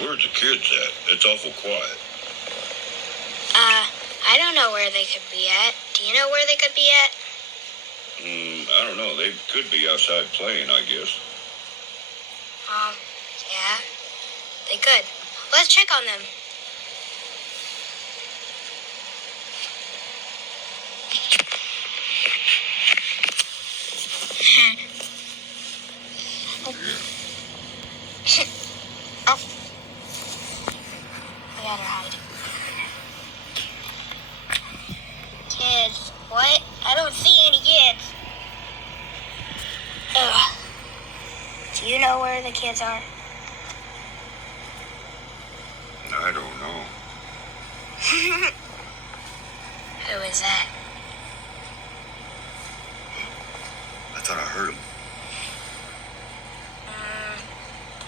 Where's the kids at? It's awful quiet. I don't know where they could be at. Do you know where they could be at? I don't know. They could be outside playing, I guess. Yeah, they could. Let's check on them. Oh. I gotta hide. Kids. What? I don't see any kids. Ugh. Do you know where the kids are? I don't know. Who is that? I thought I heard them.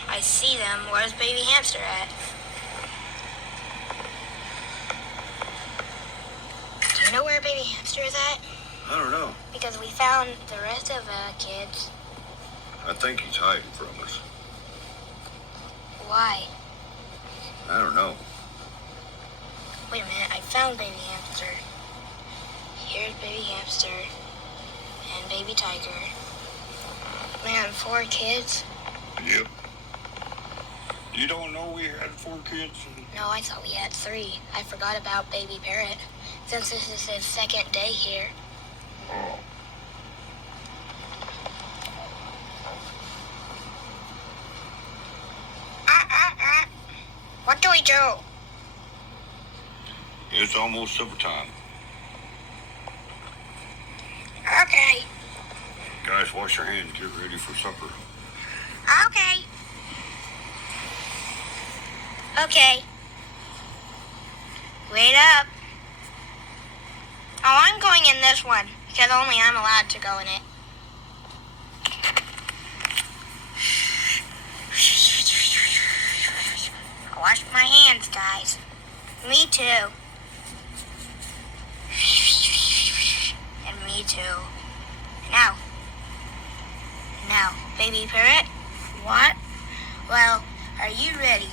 I see them. Where's baby hamster at? Do you know where baby hamster is at? I don't know. Because we found the rest of the kids. I think he's hiding from us. Why? I don't know. Wait a minute, I found baby hamster. Here's baby hamster and baby tiger. Man, 4 kids? Yep. You don't know we had 4 kids? No, I thought we had 3. I forgot about baby parrot, since this is his 2nd day here. Oh. What do we do? It's almost supper time. Okay. Guys, wash your hands. Get ready for supper. Okay. Okay. Wait up. Oh, I'm going in this one, because only I'm allowed to go in it. I washed my hands, guys. Me too. And me too. Now, baby parrot, what? Well, are you ready?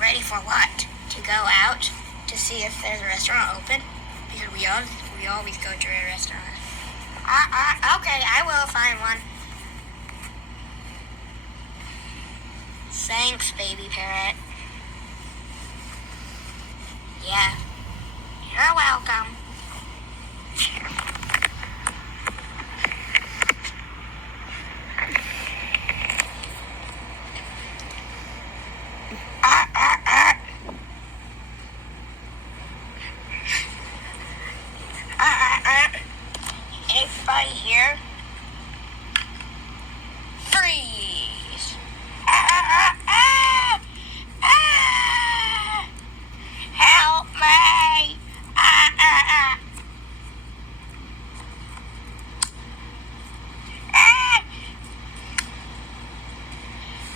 Ready for what? To go out to see if there's a restaurant open? Because we always go to a restaurant. Okay, I will find one. Thanks, baby parrot. Yeah. You're welcome. Anybody here? Freeze! Help me!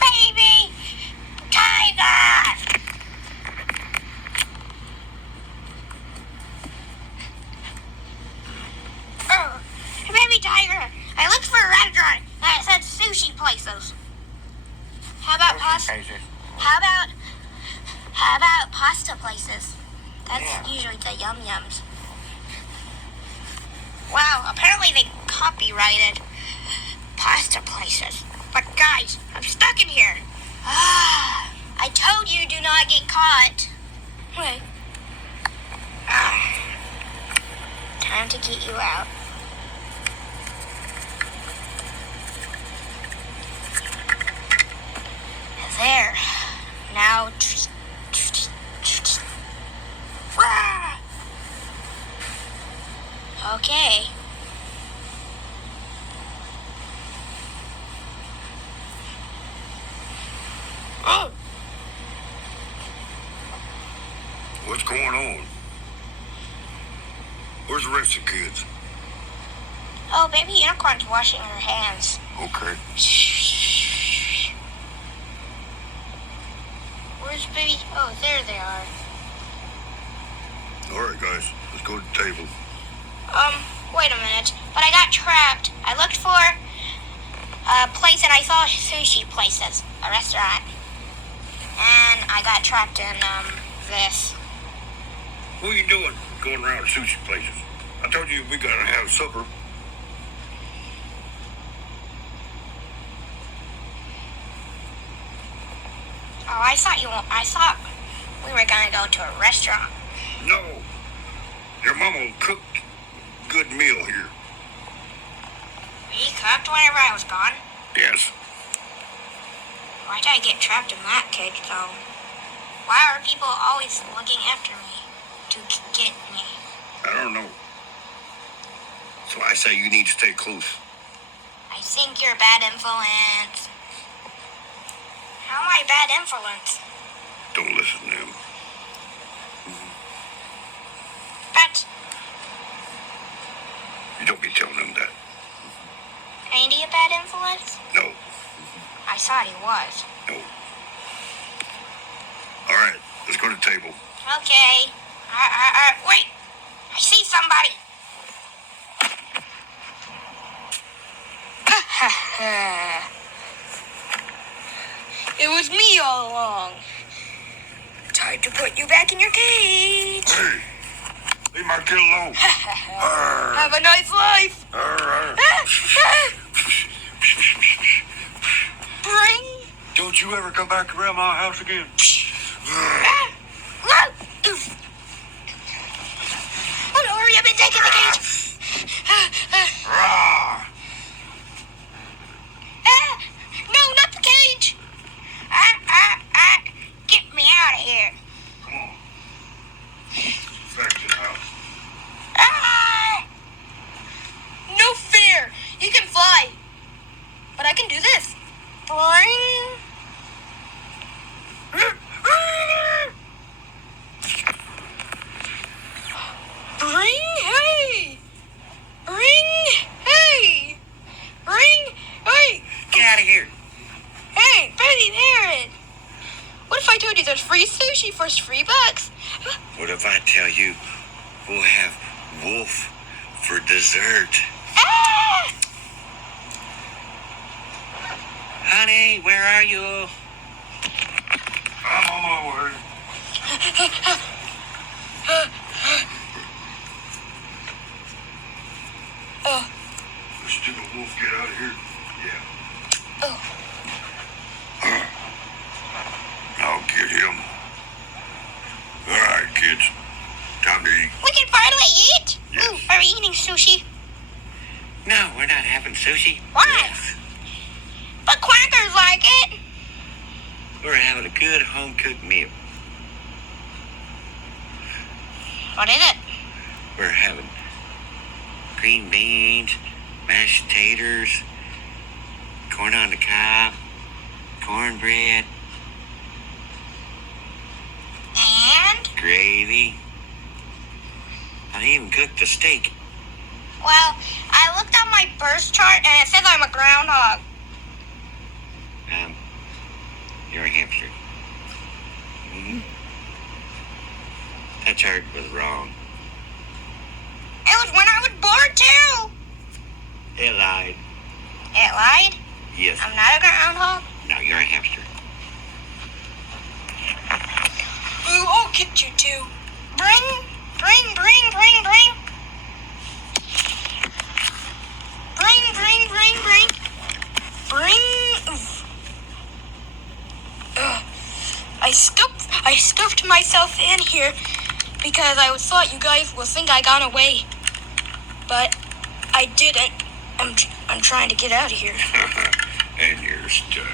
Baby tiger! Baby tiger! I looked for a restaurant and it said sushi places. How about pasta? How about pasta places? That's usually the yum yums. Wow, apparently they copyrighted pasta places. But guys, I'm stuck in here. I told you do not get caught. Wait. Time to get you out. There. Now. Okay. Oh! What's going on? Where's the rest of the kids? Oh, baby unicorn's washing her hands. Okay. Where's baby? Oh, there they are. All right, guys. Let's go to the table. Wait a minute. But I got trapped. I looked for a place and I saw sushi places. A restaurant. and I got trapped in this. What are you doing going around sushi places? I told you we gotta have supper. Oh, I thought we were gonna go to a restaurant. No. Your mama cooked a good meal here. He cooked whenever I was gone? Yes. Why did I get trapped in that cage, though? Why are people always looking after me to get me? I don't know. So I say you need to stay close. I think you're bad influence. How am I bad influence? Don't listen to him. But You don't be telling him that. ain't he a bad influence? No. I thought he was. No. All right, let's go to the table. Okay. Wait. I see somebody. It was me all along. Time to put you back in your cage. Hey, leave my kid alone. Have a nice life. Bring. Don't you ever come back around my house again. Oh no, hurry up and take in the cage. No, not the cage. Get me out of here. Come on. Back to the house. No fair. You can fly. But I can do this. Bring. Hey! Get out of here. Hey, baby parrot! What if I told you there's free sushi for $3? What if I tell you we'll have wolf for dessert? Ah! Honey, where are you? I'm on my way. Oh. The stupid wolf get out of here. Yeah. Oh. I'll get him. All right, kids. Time to eat. We can finally eat? Yes. Ooh, are we eating sushi? No, we're not having sushi. Why? Yes. But Quackers like it. We're having a good home-cooked meal. What is it? We're having green beans, mashed taters, corn on the cob, cornbread, And? gravy. I even cooked the steak. Well, I looked on my birth chart and it says I'm a groundhog. You're a hamster. That chart was wrong. It was when I was born too. It lied. It lied? Yes. I'm not a groundhog? No, you're a hamster. Ooh, I'll get you too. Bring. I stuffed myself in here because I thought you guys would think I got away, but I didn't. I'm trying to get out of here. And you're stuck.